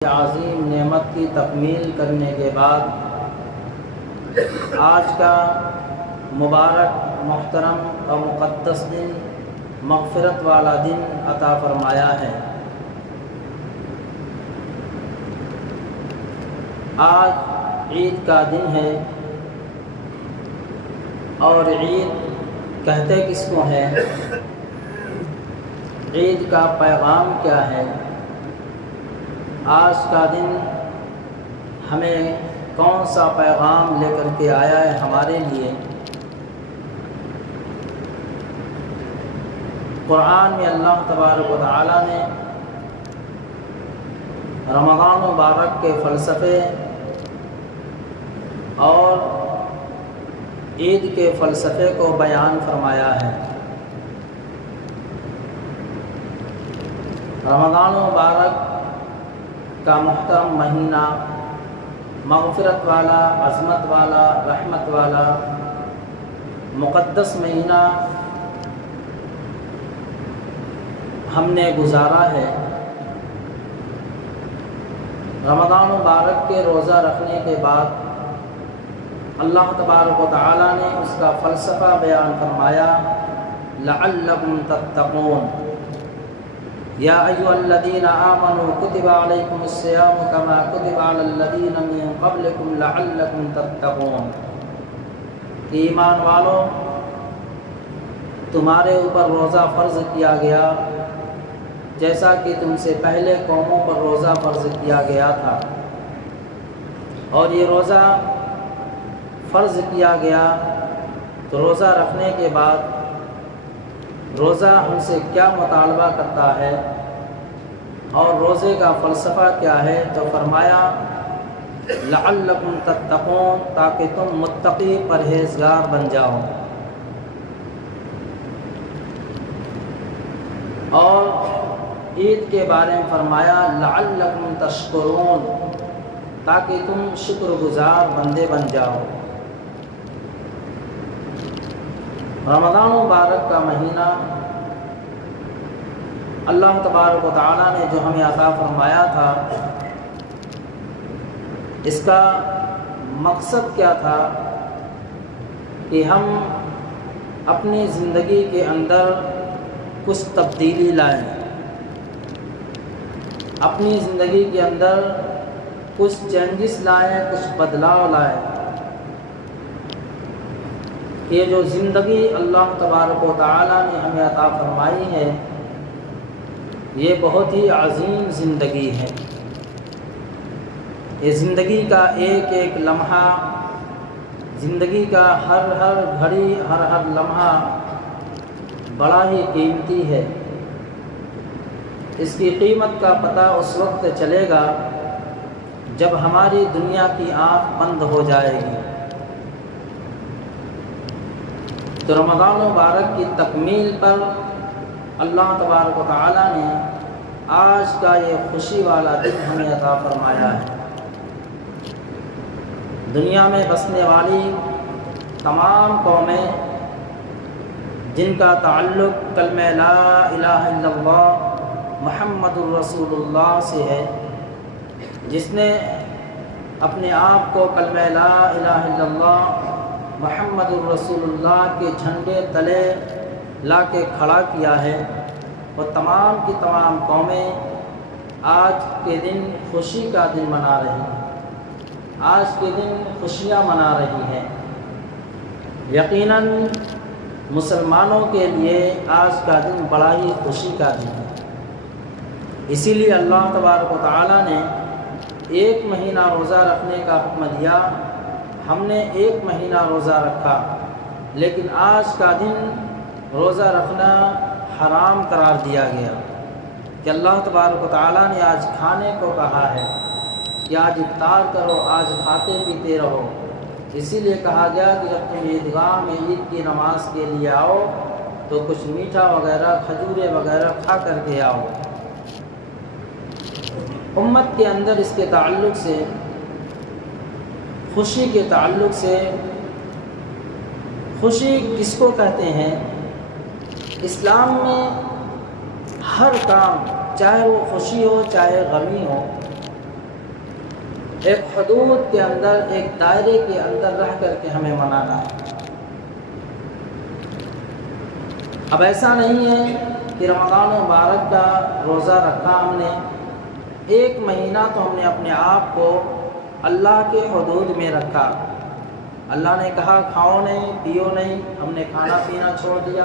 عظیم نعمت کی تکمیل کرنے کے بعد آج کا مبارک محترم اور مقدس دن مغفرت والا دن عطا فرمایا ہے۔ آج عید کا دن ہے اور عید کہتے کس کو ہیں؟ عید کا پیغام کیا ہے؟ آج کا دن ہمیں کون سا پیغام لے کر کے آیا ہے ہمارے لیے؟ قرآن میں اللہ تبارک و تعالیٰ نے رمضان مبارک کے فلسفے اور عید کے فلسفے کو بیان فرمایا ہے۔ رمضان مبارک کا محترم مہینہ مغفرت والا، عظمت والا، رحمت والا مقدس مہینہ ہم نے گزارا ہے۔ رمضان مبارک کے روزہ رکھنے کے بعد اللہ تبارک و تعالیٰ نے اس کا فلسفہ بیان فرمایا، لعلکم تتقون یا ایھا الذین آمنوا کتب علیکم الصیام کما کتب علی الذین من قبلکم لعلکم تتقون۔ ایمان والو، تمہارے اوپر روزہ فرض کیا گیا جیسا کہ تم سے پہلے قوموں پر روزہ فرض کیا گیا تھا، اور یہ روزہ فرض کیا گیا تو روزہ رکھنے کے بعد روزہ ہم سے کیا مطالبہ کرتا ہے اور روزے کا فلسفہ کیا ہے؟ تو فرمایا لعلکم تتقون، تاکہ تم متقی پرہیزگار بن جاؤ۔ اور عید کے بارے میں فرمایا لعلکم تشکرون، تاکہ تم شکر گزار بندے بن جاؤ۔ رمضان مبارک کا مہینہ اللہ تبارک و تعالیٰ نے جو ہمیں عطا فرمایا تھا، اس کا مقصد کیا تھا کہ ہم اپنی زندگی کے اندر کچھ تبدیلی لائیں، اپنی زندگی کے اندر کچھ چینجز لائیں، کچھ بدلاؤ لائیں۔ یہ جو زندگی اللہ تبارک و تعالیٰ نے ہمیں عطا فرمائی ہے، یہ بہت ہی عظیم زندگی ہے۔ یہ زندگی کا ایک ایک لمحہ، زندگی کا ہر ہر گھڑی، ہر ہر لمحہ بڑا ہی قیمتی ہے۔ اس کی قیمت کا پتہ اس وقت چلے گا جب ہماری دنیا کی آنکھ بند ہو جائے گی۔ تو رمضان مبارک کی تکمیل پر اللہ تبارک و تعالیٰ نے آج کا یہ خوشی والا دن ہمیں عطا فرمایا ہے۔ دنیا میں بسنے والی تمام قومیں جن کا تعلق کلمہ لا الہ الا اللہ محمد الرسول اللہ سے ہے، جس نے اپنے آپ کو کلمہ لا الہ الا اللہ محمد الرسول اللہ کے جھنڈے تلے لا کے کھڑا کیا ہے، وہ تمام کی تمام قومیں آج کے دن خوشی کا دن منا رہی ہیں، آج کے دن خوشیاں منا رہی ہیں۔ یقیناً مسلمانوں کے لیے آج کا دن بڑا ہی خوشی کا دن ہے۔ اسی لیے اللہ تبارک و تعالیٰ نے ایک مہینہ روزہ رکھنے کا حکم دیا، ہم نے ایک مہینہ روزہ رکھا، لیکن آج کا دن روزہ رکھنا حرام قرار دیا گیا کہ اللہ تبارک و تعالیٰ نے آج کھانے کو کہا ہے کہ آج افطار کرو، آج کھاتے پیتے رہو۔ اسی لیے کہا گیا کہ جب تم عیدگاہ میں عید کی نماز کے لیے آؤ تو کچھ میٹھا وغیرہ، کھجورے وغیرہ کھا کر کے آؤ۔ امت کے اندر اس کے تعلق سے، خوشی کے تعلق سے، خوشی کس کو کہتے ہیں؟ اسلام میں ہر کام، چاہے وہ خوشی ہو چاہے غمی ہو، ایک حدود کے اندر، ایک دائرے کے اندر رہ کر کے ہمیں منانا ہے۔ اب ایسا نہیں ہے کہ رمضان مبارک کا روزہ رکھا ہم نے، ایک مہینہ تو ہم نے اپنے آپ کو اللہ کے حدود میں رکھا۔ اللہ نے کہا کھاؤ نہیں، پیو نہیں، ہم نے کھانا پینا چھوڑ دیا۔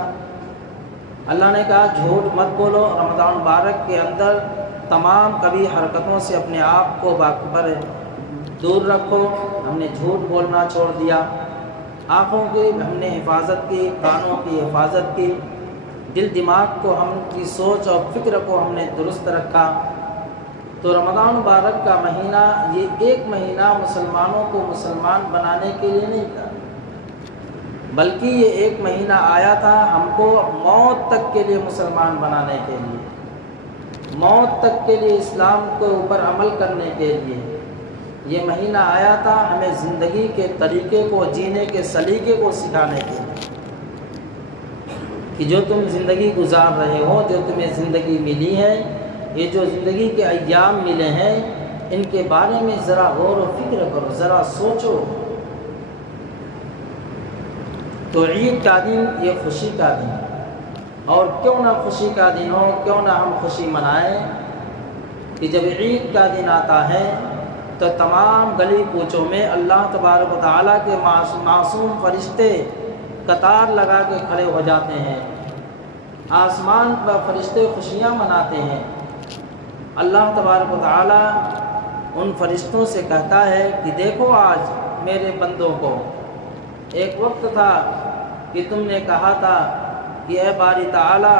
اللہ نے کہا جھوٹ مت بولو، رمضان مبارک کے اندر تمام کبھی حرکتوں سے اپنے آپ کو باخبر دور رکھو، ہم نے جھوٹ بولنا چھوڑ دیا۔ آنکھوں کی ہم نے حفاظت کی، کانوں کی حفاظت کی، دل دماغ کو ہم کی سوچ اور فکر کو ہم نے درست رکھا۔ تو رمضان مبارک کا مہینہ، یہ ایک مہینہ مسلمانوں کو مسلمان بنانے کے لیے نہیں تھا، بلکہ یہ ایک مہینہ آیا تھا ہم کو موت تک کے لیے مسلمان بنانے کے لیے، موت تک کے لیے اسلام کے اوپر عمل کرنے کے لیے یہ مہینہ آیا تھا، ہمیں زندگی کے طریقے کو، جینے کے سلیقے کو سکھانے کے لیے کہ جو تم زندگی گزار رہے ہو، جو تمہیں زندگی ملی ہے، یہ جو زندگی کے ایام ملے ہیں، ان کے بارے میں ذرا غور و فکر کرو، ذرا سوچو۔ تو عید کا دن یہ خوشی کا دن ہے، اور کیوں نہ خوشی کا دن ہو، کیوں نہ ہم خوشی منائیں کہ جب عید کا دن آتا ہے تو تمام گلی کوچوں میں اللہ تبارک و تعالیٰ کے معصوم فرشتے قطار لگا کے کھڑے ہو جاتے ہیں، آسمان پر فرشتے خوشیاں مناتے ہیں۔ اللہ تبارک و تعالیٰ ان فرشتوں سے کہتا ہے کہ دیکھو آج میرے بندوں کو، ایک وقت تھا کہ تم نے کہا تھا کہ اے باری تعالیٰ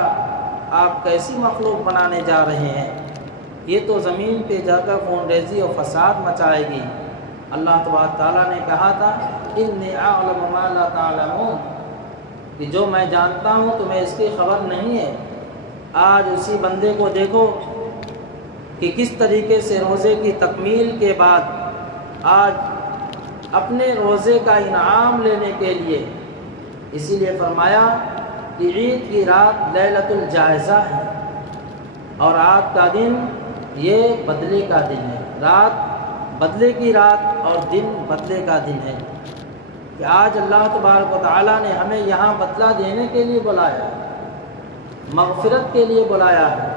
آپ کیسی مخلوق بنانے جا رہے ہیں، یہ تو زمین پہ جا کر خون ریزی اور فساد مچائے گی۔ اللہ تبارک تعالیٰ نے کہا تھا انی اعلم ما لا تعلمون، کہ جو میں جانتا ہوں تمہیں اس کی خبر نہیں ہے۔ آج اسی بندے کو دیکھو کہ کس طریقے سے روزے کی تکمیل کے بعد آج اپنے روزے کا انعام لینے کے لیے، اسی لیے فرمایا کہ عید کی رات لیلۃ الجائزہ ہے، اور رات کا دن یہ بدلے کا دن ہے، رات بدلے کی رات اور دن بدلے کا دن ہے، کہ آج اللہ تبارک و تعالیٰ نے ہمیں یہاں بدلہ دینے کے لیے بلایا ہے، مغفرت کے لیے بلایا ہے،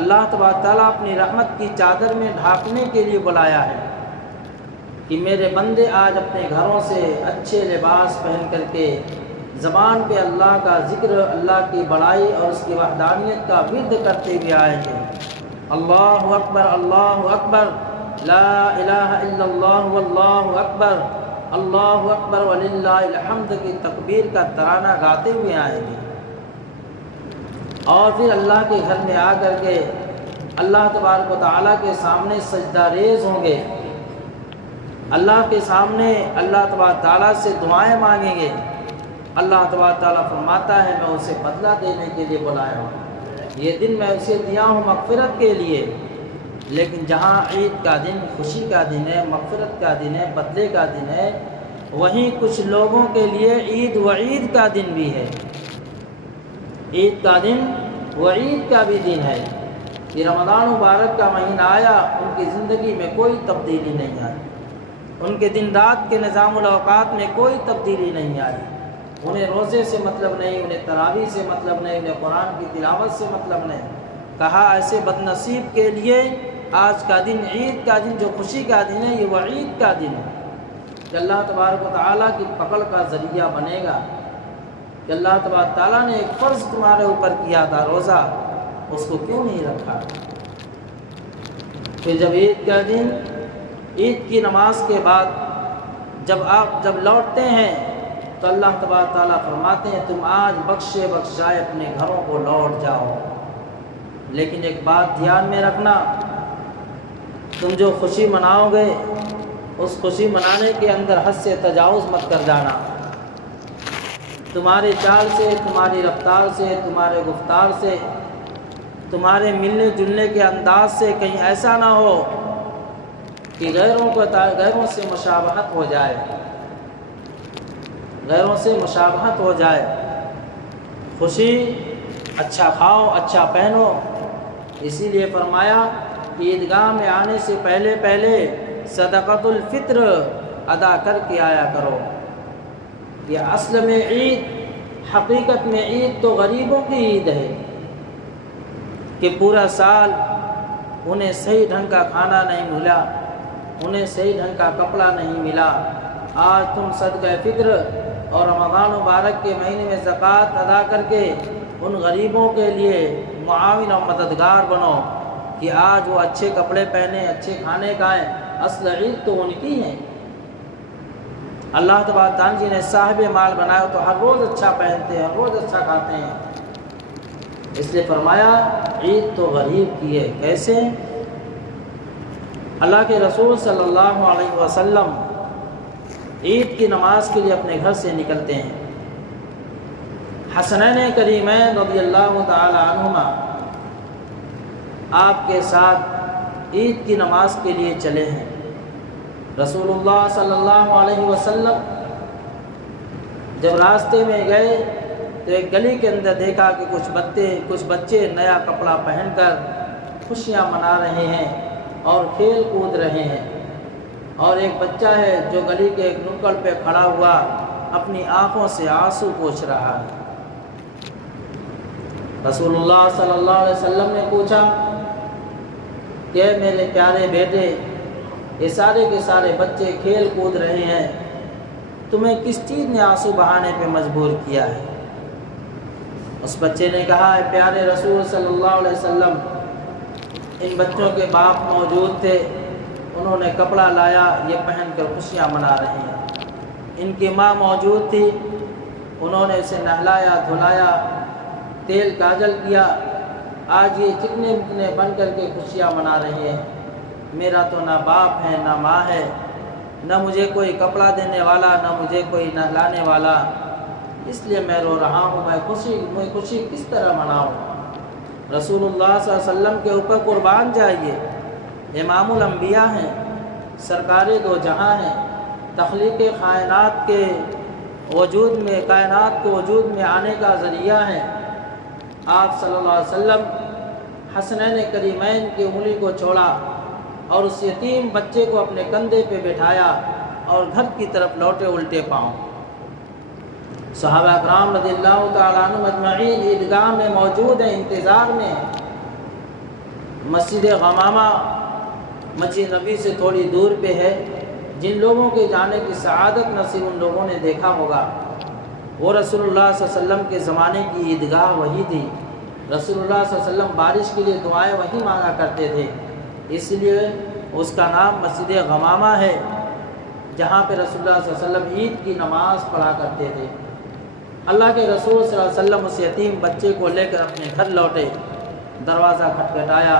اللہ تبارک تعالیٰ اپنی رحمت کی چادر میں ڈھانپنے کے لیے بلایا ہے کہ میرے بندے آج اپنے گھروں سے اچھے لباس پہن کر کے زبان پہ اللہ کا ذکر، اللہ کی بڑائی اور اس کی وحدانیت کا ورد کرتے ہوئے آئیں گے۔ اللہ اکبر، اللہ اکبر، لا الہ الا اللہ واللہ اکبر، اللہ اکبر وللہ الحمد کی تکبیر کا ترانہ گاتے ہوئے آئیں گے، اور پھر اللہ کے گھر میں آ کر کے اللہ تبارک و تعالیٰ کے سامنے سجدہ ریز ہوں گے، اللہ کے سامنے اللہ تبارک تعالیٰ سے دعائیں مانگیں گے۔ اللہ تبارک تعالیٰ فرماتا ہے میں اسے بدلہ دینے کے لیے بلایا ہوں، یہ دن میں اسے دیا ہوں مغفرت کے لیے۔ لیکن جہاں عید کا دن خوشی کا دن ہے، مغفرت کا دن ہے، بدلے کا دن ہے، وہیں کچھ لوگوں کے لیے عید وعید کا دن بھی ہے۔ عید کا دن وعید کا بھی دن ہے کہ رمضان مبارک کا مہینہ آیا، ان کی زندگی میں کوئی تبدیلی نہیں آئی، ان کے دن رات کے نظام الاوقات میں کوئی تبدیلی نہیں آئی، انہیں روزے سے مطلب نہیں، انہیں تراویح سے مطلب نہیں، انہیں قرآن کی تلاوت سے مطلب نہیں۔ کہا ایسے بد نصیب کے لیے آج کا دن، عید کا دن جو خوشی کا دن ہے، یہ وعید کا دن ہے کہ اللہ تبارک و تعالیٰ کی پکڑ کا ذریعہ بنے گا، کہ اللہ تبارک تعالیٰ نے ایک فرض تمہارے اوپر کیا تھا روزہ، اس کو کیوں نہیں رکھا؟ پھر جب عید کا دن، عید کی نماز کے بعد جب لوٹتے ہیں تو اللہ تبارک تعالیٰ فرماتے ہیں تم آج بخشے بخشائے اپنے گھروں کو لوٹ جاؤ، لیکن ایک بات دھیان میں رکھنا، تم جو خوشی مناؤ گے اس خوشی منانے کے اندر حد سے تجاوز مت کر جانا، تمہاری چال سے، تمہاری رفتار سے، تمہارے گفتار سے، تمہارے ملنے جلنے کے انداز سے کہیں ایسا نہ ہو کہ غیروں سے مشابہت ہو جائے، غیروں سے مشابہت ہو جائے۔ خوشی، اچھا کھاؤ، اچھا پہنو، اسی لیے فرمایا عیدگاہ میں آنے سے پہلے پہلے صدقۃ الفطر ادا کر کے آیا کرو۔ یہ اصل میں عید، حقیقت میں عید تو غریبوں کی عید ہے کہ پورا سال انہیں صحیح ڈھنگ کا کھانا نہیں ملا، انہیں صحیح ڈھنگ کا کپڑا نہیں ملا۔ آج تم صدقہ فطر اور رمضان مبارک کے مہینے میں زکوٰۃ ادا کر کے ان غریبوں کے لیے معاون اور مددگار بنو کہ آج وہ اچھے کپڑے پہنے، اچھے کھانے کھائیں۔ اصل عید تو ان کی ہے۔ اللہ تبارک تعالیٰ جی نے صاحب مال بنایا تو ہر روز اچھا پہنتے ہیں، ہر روز اچھا کھاتے ہیں، اس لیے فرمایا عید تو غریب کی ہے۔ کیسے؟ اللہ کے رسول صلی اللہ علیہ وسلم عید کی نماز کے لیے اپنے گھر سے نکلتے ہیں۔ حسنین کریمین رضی اللہ تعالی عنہما آپ کے ساتھ عید کی نماز کے لیے چلے ہیں۔ رسول اللہ صلی اللہ علیہ وسلم جب راستے میں گئے تو ایک گلی کے اندر دیکھا کہ کچھ بچے نیا کپڑا پہن کر خوشیاں منا رہے ہیں اور کھیل کود رہے ہیں، اور ایک بچہ ہے جو گلی کے ایک نکڑ پہ کھڑا ہوا اپنی آنکھوں سے آنسو پوچھ رہا ہے۔ رسول اللہ صلی اللہ علیہ وسلم نے پوچھا کہ میرے پیارے بیٹے، یہ سارے کے سارے بچے کھیل کود رہے ہیں، تمہیں کس چیز نے آنسو بہانے پہ مجبور کیا ہے؟ اس بچے نے کہا، پیارے رسول صلی اللہ علیہ وسلم، ان بچوں کے باپ موجود تھے، انہوں نے کپڑا لایا، یہ پہن کر خوشیاں منا رہے ہیں۔ ان کی ماں موجود تھی، انہوں نے اسے نہلایا دھلایا، تیل کاجل کیا، آج یہ چکنے بکنے بن کر کے خوشیاں منا رہے ہیں۔ میرا تو نہ باپ ہے نہ ماں ہے، نہ مجھے کوئی کپڑا دینے والا، نہ مجھے کوئی نہلانے والا، اس لیے میں رو رہا ہوں، میں خوشی کس طرح مناؤں؟ رسول اللہ صلی اللہ علیہ وسلم کے اوپر قربان جائیے، امام الانبیاء ہیں، سرکار دو جہاں ہیں، تخلیق کائنات کے وجود میں آنے کا ذریعہ ہیں۔ آپ صلی اللہ علیہ وسلم حسنین کریمین کی انگلی کو چھوڑا اور اس یتیم بچے کو اپنے کندھے پہ بٹھایا اور گھر کی طرف لوٹے الٹے پاؤں۔ صحابہ اکرام رضی اللہ تعالیٰ عنہم اجمعین عیدگاہ میں موجود ہیں، انتظار میں۔ مسجد غمامہ مسجد نبی سے تھوڑی دور پہ ہے، جن لوگوں کے جانے کی سعادت نصیب ان لوگوں نے دیکھا ہوگا۔ وہ رسول اللہ صلی اللہ علیہ وسلم کے زمانے کی عیدگاہ وہی تھی۔ رسول اللہ صلی اللہ علیہ وسلم بارش کے لیے دعائیں وہی مانگا کرتے تھے، اس لیے اس کا نام مسجد غمامہ ہے، جہاں پہ رسول اللہ صلی اللہ علیہ وسلم عید کی نماز پڑھا کرتے تھے۔ اللہ کے رسول صلی اللہ علیہ وسلم اس یتیم بچے کو لے کر اپنے گھر لوٹے، دروازہ کھٹکھٹایا۔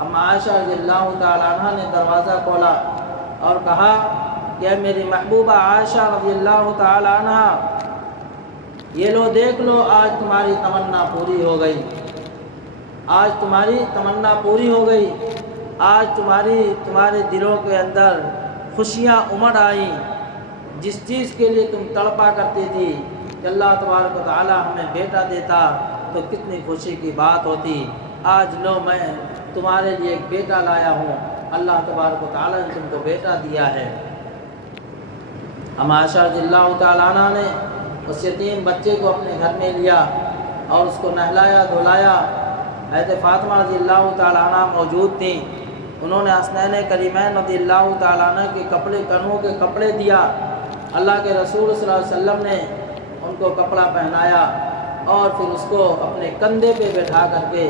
اما عائشہ رضی اللہ تعالیٰ عنہ نے دروازہ کھولا اور کہا کہ اے میری محبوبہ عائشہ رضی اللہ تعالیٰ عنہ، یہ لو دیکھ لو، آج تمہاری تمنا پوری ہو گئی، آج تمہاری تمنا پوری ہو گئی، آج تمہارے دلوں کے اندر خوشیاں امڑ آئیں۔ جس چیز کے لیے تم تڑپا کرتی تھی کہ اللہ تبارک و تعالیٰ ہمیں بیٹا دیتا تو کتنی خوشی کی بات ہوتی، آج لو میں تمہارے لیے ایک بیٹا لایا ہوں، اللہ تبارک و تعالیٰ نے تم کو بیٹا دیا ہے۔ عائشہ رضی اللہ تعالیٰ عنہ نے اس یتیم بچے کو اپنے گھر میں لیا اور اس کو نہلایا دھلایا۔ حضرت فاطمہ رضی اللہ تعالیٰ عنہ موجود تھیں، انہوں نے حسنین کریمین رضی اللہ تعالیٰ عنہ کے کنوں کے کپڑے دیا۔ اللہ کے رسول صلی اللہ علیہ وسلم نے ان کو کپڑا پہنایا اور پھر اس کو اپنے کندھے پہ بٹھا کر کے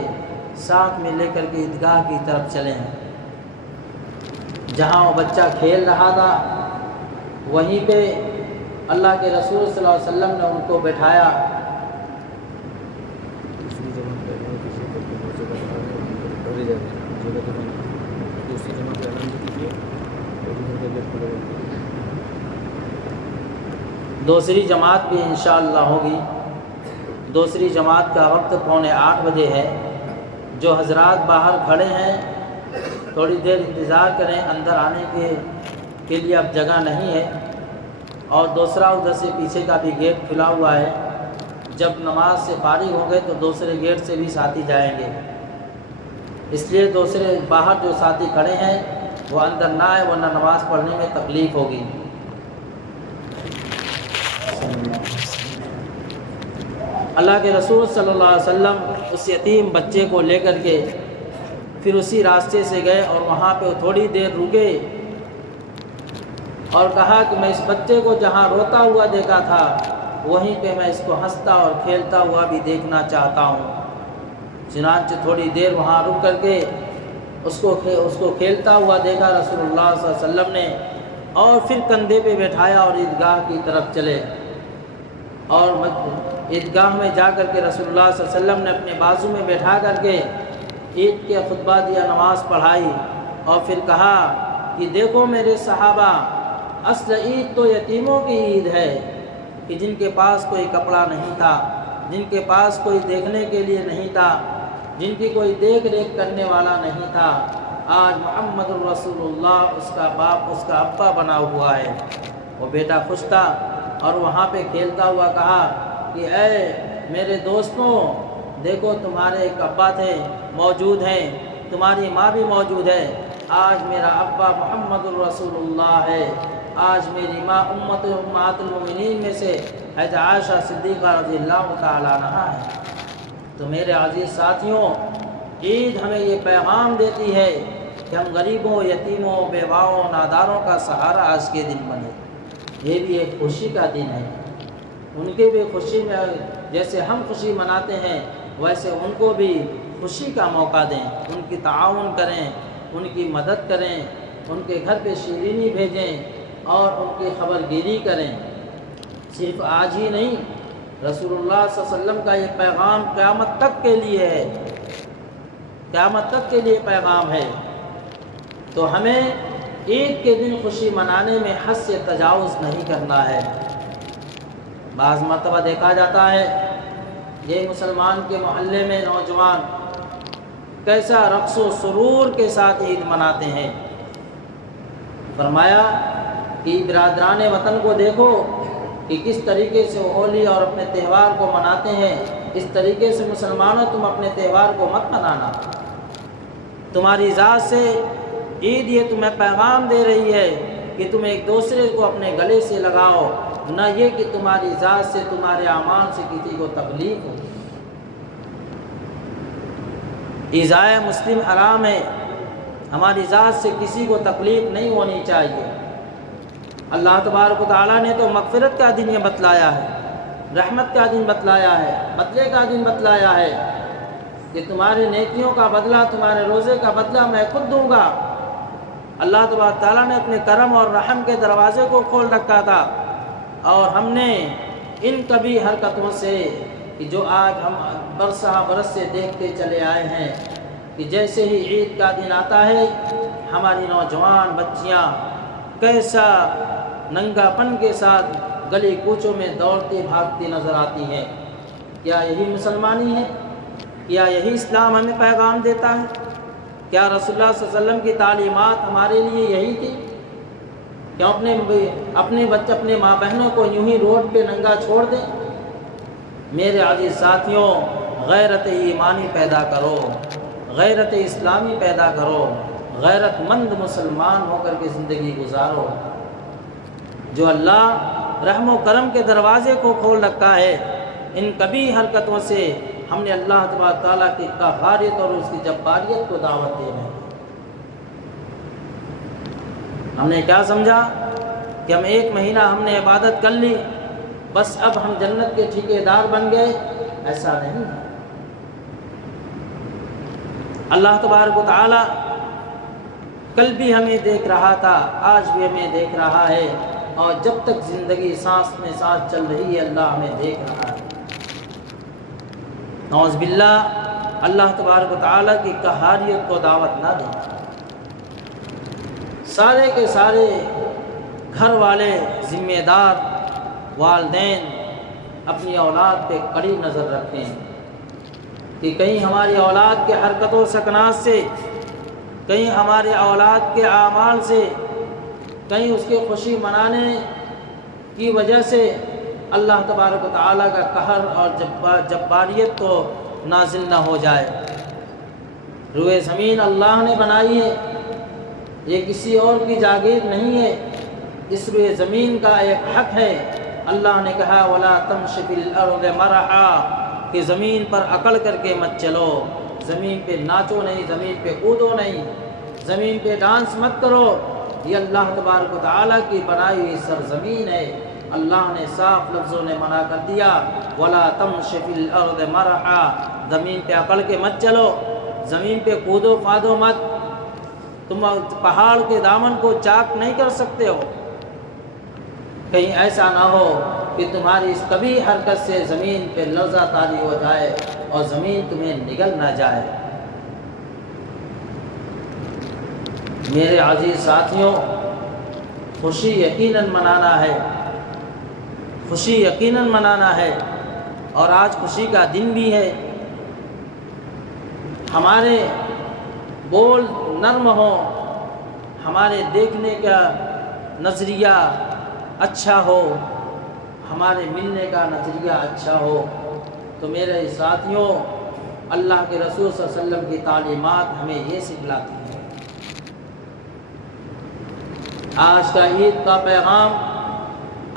ساتھ میں لے کر کے عیدگاہ کی طرف چلے ہیں۔ جہاں وہ بچہ کھیل رہا تھا وہیں پہ اللہ کے رسول صلی اللہ علیہ وسلم نے ان کو بٹھایا۔ دوسری جماعت بھی انشاءاللہ ہوگی۔ دوسری جماعت کا وقت 7:45 بجے ہے۔ جو حضرات باہر کھڑے ہیں تھوڑی دیر انتظار کریں، اندر آنے کے لیے اب جگہ نہیں ہے۔ اور دوسرا ادھر سے پیچھے کا بھی گیٹ کھلا ہوا ہے، جب نماز سے فارغ ہوں گے تو دوسرے گیٹ سے بھی ساتھی جائیں گے۔ اس لیے دوسرے باہر جو ساتھی کھڑے ہیں وہ اندر نہ آئے ورنہ نماز پڑھنے میں تکلیف ہوگی۔ اللہ کے رسول صلی اللہ علیہ وسلم اس یتیم بچے کو لے کر کے پھر اسی راستے سے گئے اور وہاں پہ تھوڑی دیر رکے اور کہا کہ میں اس بچے کو جہاں روتا ہوا دیکھا تھا وہیں پہ میں اس کو ہنستا اور کھیلتا ہوا بھی دیکھنا چاہتا ہوں۔ چنانچہ تھوڑی دیر وہاں رک کر کے اس کو کھیلتا ہوا دیکھا رسول اللہ صلی اللہ علیہ وسلم نے، اور پھر کندھے پہ بٹھایا اور عیدگاہ کی طرف چلے، اور عیدگاہ میں جا کر کے رسول اللہ صلی اللہ علیہ وسلم نے اپنے بازو میں بیٹھا کر کے عید کے خطبہ دیا، نماز پڑھائی، اور پھر کہا کہ دیکھو میرے صحابہ، اصل عید تو یتیموں کی عید ہے کہ جن کے پاس کوئی کپڑا نہیں تھا، جن کے پاس کوئی دیکھنے کے لیے نہیں تھا، جن کی کوئی دیکھ ریکھ کرنے والا نہیں تھا۔ آج محمد الرسول اللہ اس کا باپ، اس کا ابا بنا ہوا ہے۔ وہ بیٹا خوش تھا اور وہاں پہ کھیلتا ہوا کہا کہ اے میرے دوستوں، دیکھو تمہارے ایک ابا تھے موجود ہیں، تمہاری ماں بھی موجود ہے، آج میرا ابا محمد الرسول اللہ ہے، آج میری ماں امہات المومنین میں سے حضرت عائشہ صدیقہ رضی اللہ تعالیٰ عنہا ہے۔ تو میرے عزیز ساتھیوں، عید ہمیں یہ پیغام دیتی ہے کہ ہم غریبوں، یتیموں، بیواؤں، ناداروں کا سہارا آج کے دن بنے۔ یہ بھی ایک خوشی کا دن ہے، ان کے بھی خوشی میں جیسے ہم خوشی مناتے ہیں ویسے ان کو بھی خوشی کا موقع دیں، ان کی تعاون کریں، ان کی مدد کریں، ان کے گھر پہ شیرینی بھیجیں اور ان کی خبر گیری کریں۔ صرف آج ہی نہیں، رسول اللہ صلی اللہ علیہ وسلم کا یہ پیغام قیامت تک کے لیے ہے، قیامت تک کے لیے پیغام ہے۔ تو ہمیں عید کے دن خوشی منانے میں حد سے تجاوز نہیں کرنا ہے۔ بعض مرتبہ دیکھا جاتا ہے یہ مسلمان کے محلے میں نوجوان کیسا رقص و سرور کے ساتھ عید مناتے ہیں۔ فرمایا کہ برادران وطن کو دیکھو کہ کس طریقے سے وہ ہولی اور اپنے تہوار کو مناتے ہیں، اس طریقے سے مسلمانوں تم اپنے تہوار کو مت منانا۔ تمہاری ذات سے عید یہ تمہیں پیغام دے رہی ہے کہ تم ایک دوسرے کو اپنے گلے سے لگاؤ، نہ یہ کہ تمہاری ذات سے، تمہارے اعمال سے کسی کو تکلیف ہو۔ ایذائے مسلم حرام ہے، ہماری ذات سے کسی کو تکلیف نہیں ہونی چاہیے۔ اللہ تبارک و تعالیٰ نے تو مغفرت کا دن یہ بتلایا ہے، رحمت کا دن بتلایا ہے، بدلے کا دن بتلایا ہے کہ تمہارے نیکیوں کا بدلہ، تمہارے روزے کا بدلہ میں خود دوں گا۔ اللہ تبارک تعالیٰ نے اپنے کرم اور رحم کے دروازے کو کھول رکھا تھا، اور ہم نے ان کبھی حرکتوں سے کہ جو آج ہم برس سے دیکھتے چلے آئے ہیں کہ جیسے ہی عید کا دن آتا ہے ہماری نوجوان بچیاں کیسا ننگا پن کے ساتھ گلی کوچوں میں دوڑتی بھاگتی نظر آتی ہیں۔ کیا یہی مسلمانی ہے؟ کیا یہی اسلام ہمیں پیغام دیتا ہے؟ کیا رسول اللہ صلی اللہ علیہ وسلم کی تعلیمات ہمارے لیے یہی تھی کہ اپنے بچے، اپنے ماں بہنوں کو یوں ہی روڈ پہ ننگا چھوڑ دیں؟ میرے عزیز ساتھیوں، غیرت ایمانی پیدا کرو، غیرت اسلامی پیدا کرو، غیرت مند مسلمان ہو کر کے زندگی گزارو۔ جو اللہ رحم و کرم کے دروازے کو کھول رکھا ہے، ان کبھی حرکتوں سے ہم نے اللہ تبارک تعالیٰ کی قہاریت اور اس کی جباریت کو دعوت دینا ہے۔ ہم نے کیا سمجھا کہ ہم ایک مہینہ ہم نے عبادت کر لی، بس اب ہم جنت کے ٹھیکیدار بن گئے؟ ایسا نہیں ہے۔ اللہ تبارک و تعالیٰ کل بھی ہمیں دیکھ رہا تھا، آج بھی ہمیں دیکھ رہا ہے، اور جب تک زندگی سانس میں سانس چل رہی ہے اللہ ہمیں دیکھ رہا ہے۔ نعوذ باللہ، اللہ تبارک و تعالیٰ کی قہاریت کو دعوت نہ دیں۔ سارے کے سارے گھر والے، ذمہ دار والدین اپنی اولاد پہ کڑی نظر رکھتے ہیں کہ کہیں ہماری اولاد کے حرکتوں سکنات سے، کہیں ہمارے اولاد کے اعمال سے، کہیں اس کی خوشی منانے کی وجہ سے اللہ تبارک و تعالیٰ کا قہر اور جباریت تو نازل نہ ہو جائے۔ روئے زمین اللہ نے بنائی ہے، یہ کسی اور کی جاگیر نہیں ہے، اس روئے زمین کا ایک حق ہے۔ اللہ نے کہا وَلَا تَمْشِ فِي الْأَرْضِ مَرَحًا کہ زمین پر اکڑ کر کے مت چلو، زمین پہ ناچو نہیں، زمین پہ کودو نہیں، زمین پہ ڈانس مت کرو، یہ اللہ تبارک و تعالیٰ کی بنائی ہوئی سرزمین ہے۔ اللہ نے صاف لفظوں نے منع کر دیا وَلَا تَمْشِ فِي الْأَرْضِ مَرَحًا، زمین پہ اکڑ کے مت چلو، زمین پہ کودو فادو مت، تم پہاڑ کے دامن کو چاک نہیں کر سکتے ہو، کہیں ایسا نہ ہو کہ تمہاری اس کبھی حرکت سے زمین پہ لرزہ طاری ہو جائے اور زمین تمہیں نگل نہ جائے۔ میرے عزیز ساتھیوں، خوشی یقیناً منانا ہے، خوشی یقیناً منانا ہے، اور آج خوشی کا دن بھی ہے۔ ہمارے بول نرم ہو، ہمارے دیکھنے کا نظریہ اچھا ہو، ہمارے ملنے کا نظریہ اچھا ہو، تو میرے ساتھیوں اللہ کے رسول صلی اللہ علیہ وسلم کی تعلیمات ہمیں یہ سکھلاتی ہیں۔ آج کا عید کا پیغام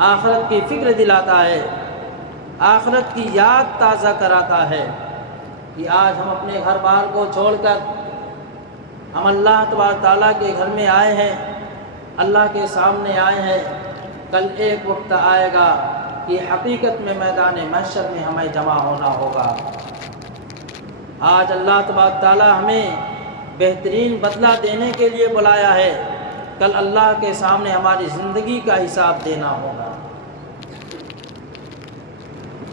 آخرت کی فکر دلاتا ہے، آخرت کی یاد تازہ کراتا ہے کہ آج ہم اپنے گھر بار کو چھوڑ کر ہم اللہ تبارک تعالیٰ کے گھر میں آئے ہیں، اللہ کے سامنے آئے ہیں۔ کل ایک وقت آئے گا کہ حقیقت میں میدان محشر میں ہمیں جمع ہونا ہوگا۔ آج اللہ تبارک تعالیٰ ہمیں بہترین بدلہ دینے کے لیے بلایا ہے، کل اللہ کے سامنے ہماری زندگی کا حساب دینا ہوگا۔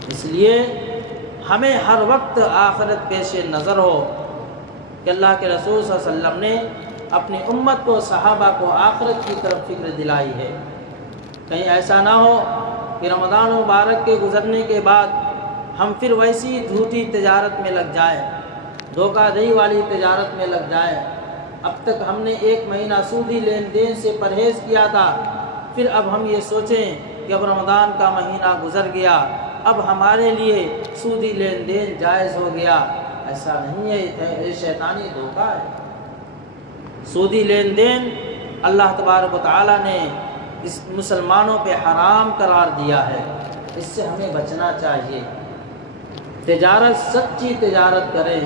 اس لیے ہمیں ہر وقت آخرت پیش نظر ہو کہ اللہ کے رسول صلی اللہ علیہ وسلم نے اپنی امت کو، صحابہ کو آخرت کی طرف فکر دلائی ہے۔ کہیں ایسا نہ ہو کہ رمضان مبارک کے گزرنے کے بعد ہم پھر ویسی جھوٹی تجارت میں لگ جائیں، دھوکہ دہی والی تجارت میں لگ جائیں۔ اب تک ہم نے 1 مہینہ سودی لین دین سے پرہیز کیا تھا، پھر اب ہم یہ سوچیں کہ اب رمضان کا مہینہ گزر گیا، اب ہمارے لیے سودی لین دین جائز ہو گیا۔ ایسا نہیں ہے، یہ شیطانی دھوکہ ہے۔ سودی لین دین اللہ تبارک و تعالیٰ نے اس مسلمانوں پہ حرام قرار دیا ہے، اس سے ہمیں بچنا چاہیے۔ تجارت سچی تجارت کریں،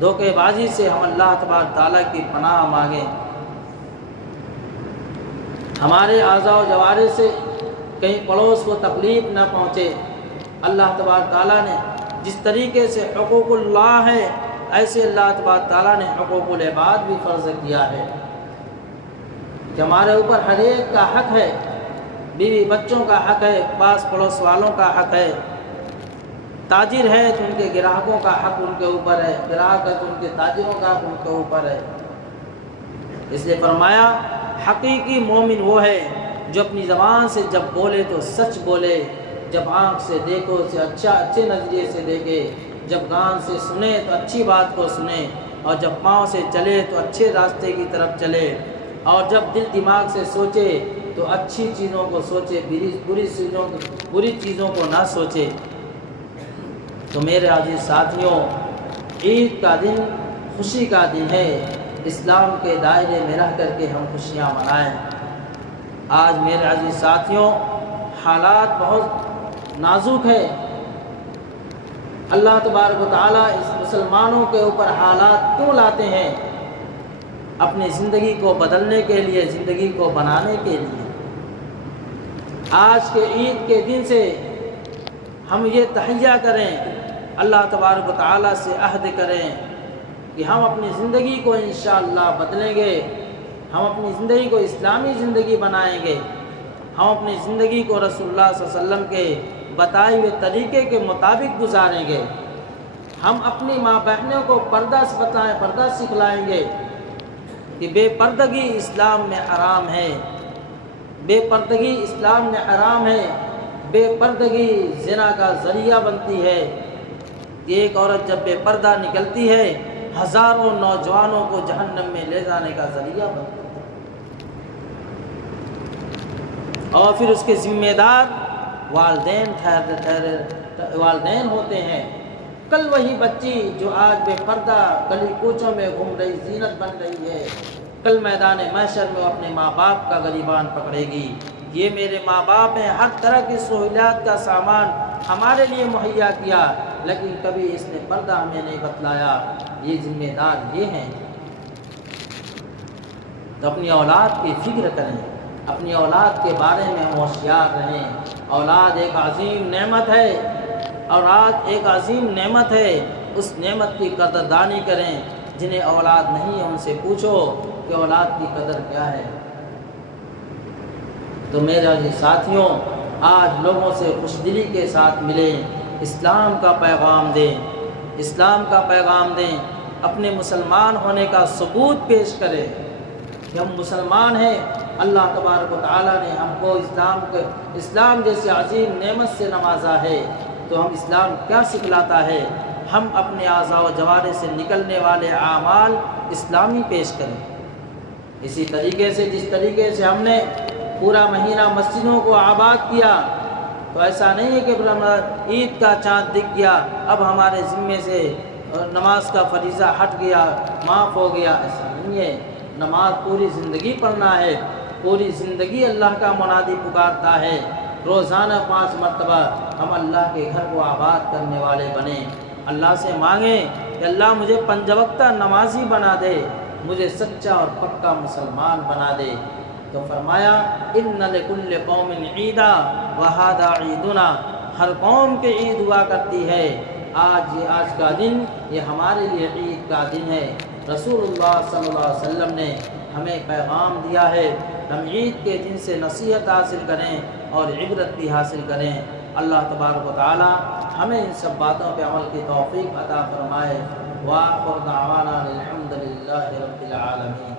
دھوکے بازی سے ہم اللہ تبارک تعالیٰ کی پناہ مانگیں۔ ہمارے اعضاء و جوارح سے کہیں پڑوس کو تکلیف نہ پہنچے۔ اللہ تبارک تعالیٰ نے جس طریقے سے حقوق اللہ ہے، ایسے اللہ تبارک تعالیٰ نے حقوق العباد بھی فرض کیا ہے کہ ہمارے اوپر ہر ایک کا حق ہے، بیوی بچوں کا حق ہے، پاس پڑوس والوں کا حق ہے، تاجر ہے تو ان کے گراہکوں کا حق ان کے اوپر ہے، گراہک ہے تو ان کے تاجروں کا حق ان کے اوپر ہے۔ اس لیے فرمایا حقیقی مومن وہ ہے جو اپنی زبان سے جب بولے تو سچ بولے، جب آنکھ سے دیکھو اسے اچھے نظریے سے دیکھے، جب کان سے سنے تو اچھی بات کو سنے، اور جب پاؤں سے چلے تو اچھے راستے کی طرف چلے، اور جب دل دماغ سے سوچے تو اچھی چیزوں کو سوچے، بری چیزوں کو نہ سوچے۔ تو میرے عزیز ساتھیوں، عید کا دن خوشی کا دن ہے، اسلام کے دائرے میں رہ کر کے ہم خوشیاں منائیں۔ آج میرے عزیز ساتھیوں حالات بہت نازک ہے، اللہ تبارک و تعالیٰ اس مسلمانوں کے اوپر حالات کیوں لاتے ہیں؟ اپنی زندگی کو بدلنے کے لیے، زندگی کو بنانے کے لیے۔ آج کے عید کے دن سے ہم یہ تہیہ کریں، اللہ تبارک و تعالیٰ سے عہد کریں کہ ہم اپنی زندگی کو انشاءاللہ بدلیں گے، ہم اپنی زندگی کو اسلامی زندگی بنائیں گے، ہم اپنی زندگی کو رسول اللہ صلی اللہ علیہ وسلم کے بتائے ہوئے طریقے کے مطابق گزاریں گے، ہم اپنی ماں بہنوں کو پردہ سکھلائیں گے کہ بے پردگی اسلام میں حرام ہے، بے پردگی اسلام میں حرام ہے، بے پردگی زنا کا ذریعہ بنتی ہے۔ ایک عورت جب بے پردہ نکلتی ہے، ہزاروں نوجوانوں کو جہنم میں لے جانے کا ذریعہ بنتی ہے، اور پھر اس کے ذمہ دار والدین ہوتے ہیں۔ کل وہی بچی جو آج بے پردہ گلی کوچوں میں گھوم رہی زینت بن رہی ہے، کل میدان محشر میں وہ اپنے ماں باپ کا گریبان پکڑے گی۔ یہ میرے ماں باپ ہیں، ہر طرح کی سہولیات کا سامان ہمارے لیے مہیا کیا، لیکن کبھی اس نے پردہ ہمیں نہیں بتلایا، یہ ذمہ دار یہ ہیں۔ تو اپنی اولاد کی فکر کریں، اپنی اولاد کے بارے میں ہوشیار رہیں۔ اولاد ایک عظیم نعمت ہے، اولاد ایک عظیم نعمت ہے، اس نعمت کی قدردانی کریں۔ جنہیں اولاد نہیں ہے ان سے پوچھو کہ اولاد کی قدر کیا ہے۔ تو میرے عزیز ساتھیوں، آج لوگوں سے خوش دلی کے ساتھ ملیں، اسلام کا پیغام دیں، اسلام کا پیغام دیں، اپنے مسلمان ہونے کا ثبوت پیش کریں کہ ہم مسلمان ہیں۔ اللہ تبارک و تعالیٰ نے ہم کو اسلام جیسے عظیم نعمت سے نوازا ہے، تو ہم اسلام کیا سکھلاتا ہے؟ ہم اپنے اعضاء و جوارح سے نکلنے والے اعمال اسلامی پیش کریں۔ اسی طریقے سے جس طریقے سے ہم نے پورا مہینہ مسجدوں کو آباد کیا، تو ایسا نہیں ہے کہ عید کا چاند دکھ گیا اب ہمارے ذمے سے نماز کا فریضہ ہٹ گیا، معاف ہو گیا، ایسا نہیں ہے۔ نماز پوری زندگی پڑھنا ہے، پوری زندگی اللہ کا منادی پکارتا ہے۔ روزانہ 5 مرتبہ ہم اللہ کے گھر کو آباد کرنے والے بنیں، اللہ سے مانگیں کہ اللہ مجھے 5 وقتہ نمازی بنا دے، مجھے سچا اور پکا مسلمان بنا دے۔ تو فرمایا ان لکل قوم عیدا وہذا عیدنا، ہر قوم کے عید ہوا کرتی ہے، آج کا دن یہ ہمارے لیے عید کا دن ہے۔ رسول اللہ صلی اللہ علیہ وسلم نے ہمیں پیغام دیا ہے، ہم عید کے دن سے نصیحت حاصل کریں اور عبرت بھی حاصل کریں۔ اللہ تبارک و تعالی ہمیں ان سب باتوں پہ عمل کی توفیق عطا فرمائے۔ وآخر دعوانا الحمد للہ رب العالمین۔